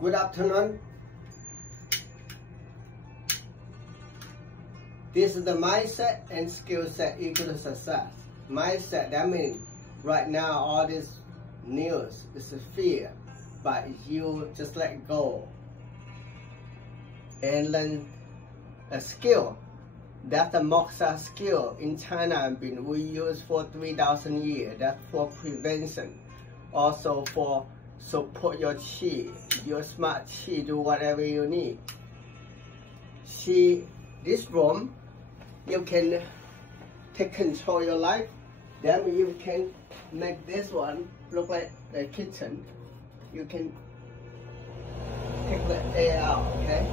Good afternoon. This is the mindset and skill set equal to success. Mindset, that means right now all this news is a fear, but you just let go and learn a skill. That's the Moxa skill in China. We use for 3,000 years. That's for prevention. Also for support your chi, your smart chi, do whatever you need. See this room, you can take control of your life. Then you can make this one look like the kitchen. You can take the air out, okay?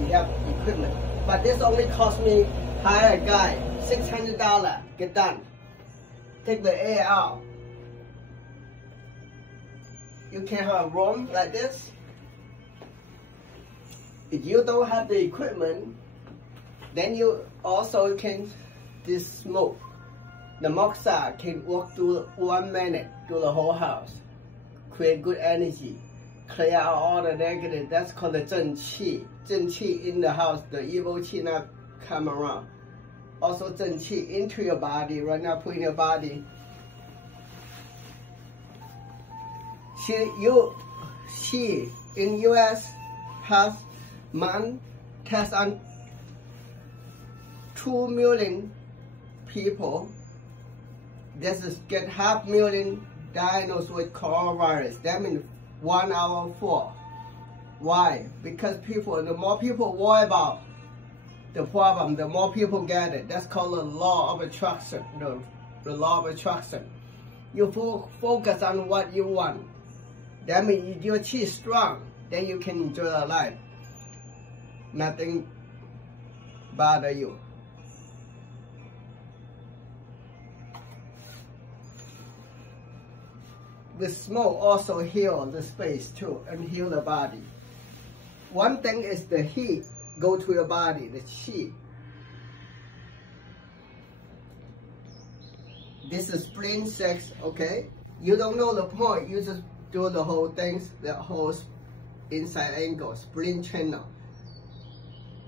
You have equipment. But this only cost me, hire a guy, $600, get done. Take the air out. You can have a room like this. If you don't have the equipment, then you also can this smoke. The Moxa can walk through 1 minute through the whole house, create good energy, clear out all the negative. That's called the Zhen Qi. Zhen Qi in the house, the evil Qi not come around. Also Zhen Qi into your body, right now put in your body. She in US has month test on 2 million people. This is get 500,000 diagnosed with coronavirus. That means 1 hour 4. Why? Because the more people worry about the problem, the more people get it. That's called the law of attraction. The law of attraction. You focus on what you want. That means if your chi is strong, then you can enjoy your life. Nothing bother you. The smoke also heal the space too and heal the body. One thing is the heat go to your body, the chi. This is spleen 6, okay? You don't know the point, you just do the whole things, the whole inside angle, spleen channel.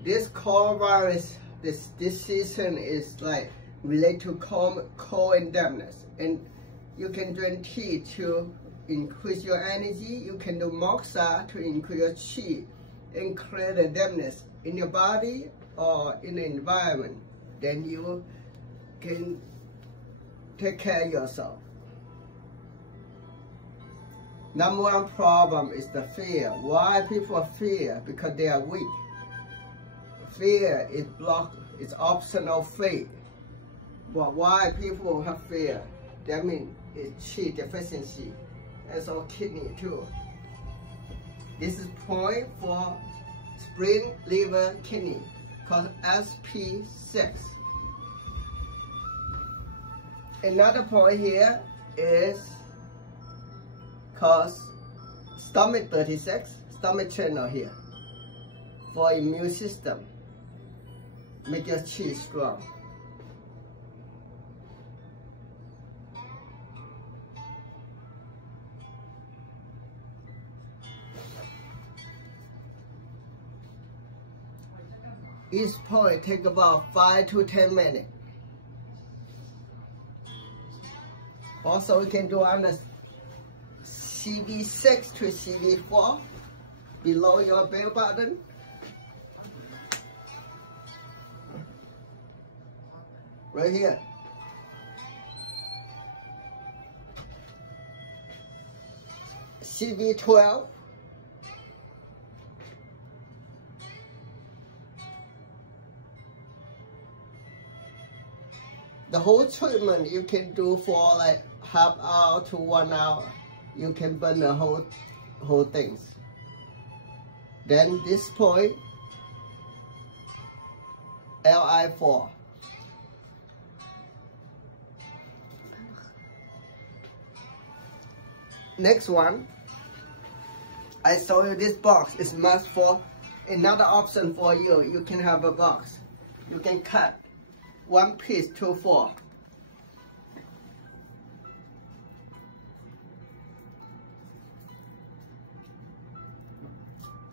This coronavirus, this season is like related to cold and dampness. And you can drink tea to increase your energy. You can do Moxa to increase your chi and clear the dampness in your body or in the environment. Then you can take care of yourself. Number one problem is the fear. Why people fear? Because they are weak. Fear is blocked, it's optional faith. But why people have fear? That means it's chi deficiency. And so kidney too. This is point for spleen, liver, kidney, called SP6. Another point here is called stomach 36, stomach channel here, for immune system. Make your chi strong. Each point take about 5 to 10 minutes. Also, we can do on the CV6 to CV4 below your belly button. Right here. CV12. The whole treatment you can do for like half hour to 1 hour. You can burn the whole things. Then this point, LI4. Next one, I show you this box is must for another option for you. You can have a box. You can cut 1 piece to 4.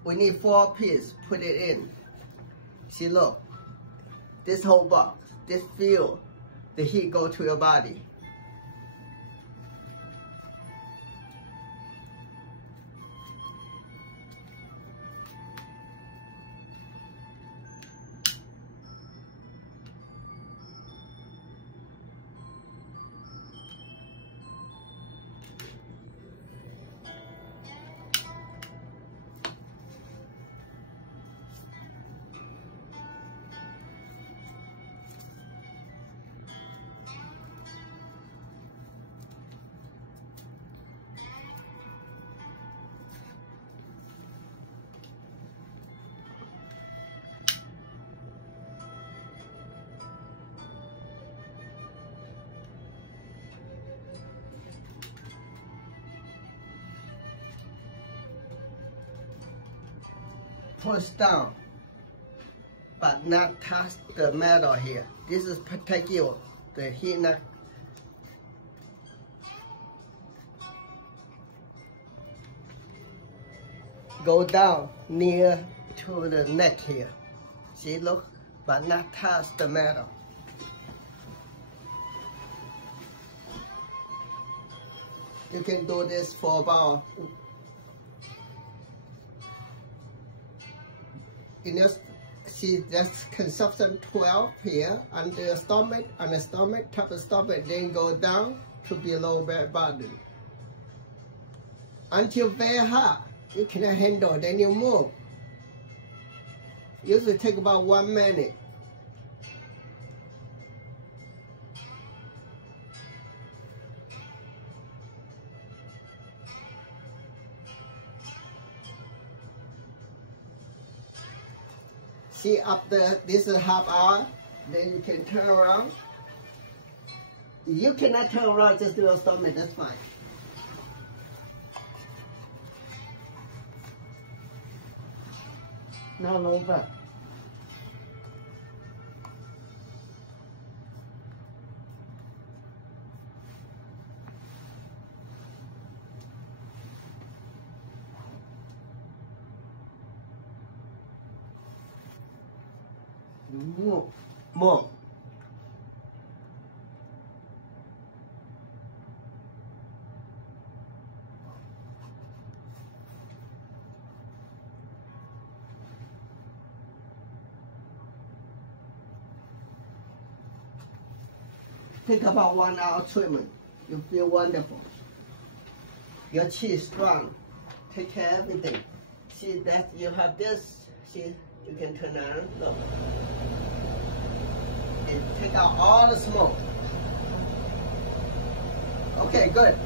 We need 4 pieces. Put it in. See, look. This whole box. This feel the heat go to your body. Push down, but not touch the metal here. This is particular. The heat not. Go down near to the neck here. See, look, but not touch the metal. You can do this for about. In your, see, that's consumption 12 here under your stomach, on the stomach, top of the stomach, then go down to below belly button. Until very hot, you cannot handle, then you move. Usually take about 1 minute. See, after this is half hour, then you can turn around. You cannot turn around, just do your stomach, that's fine. Now lower back. More. Think about 1 hour treatment. You feel wonderful. Your chi is strong. Take care of everything. See that you have this. See, you can turn around. Look. And take out all the smoke. Okay, good.